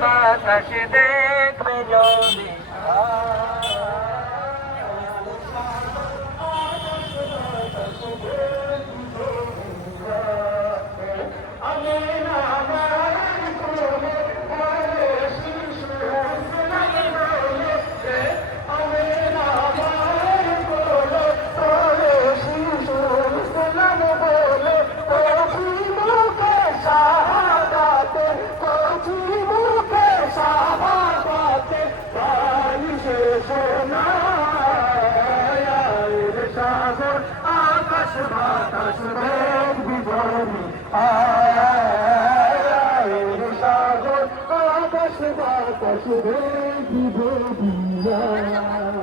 বাতাসে দেখবে জলে। আকাশ বাতাস বেদ বিবরণী। আয় সাগর আকাশ বাতাস বিবরণী। আজ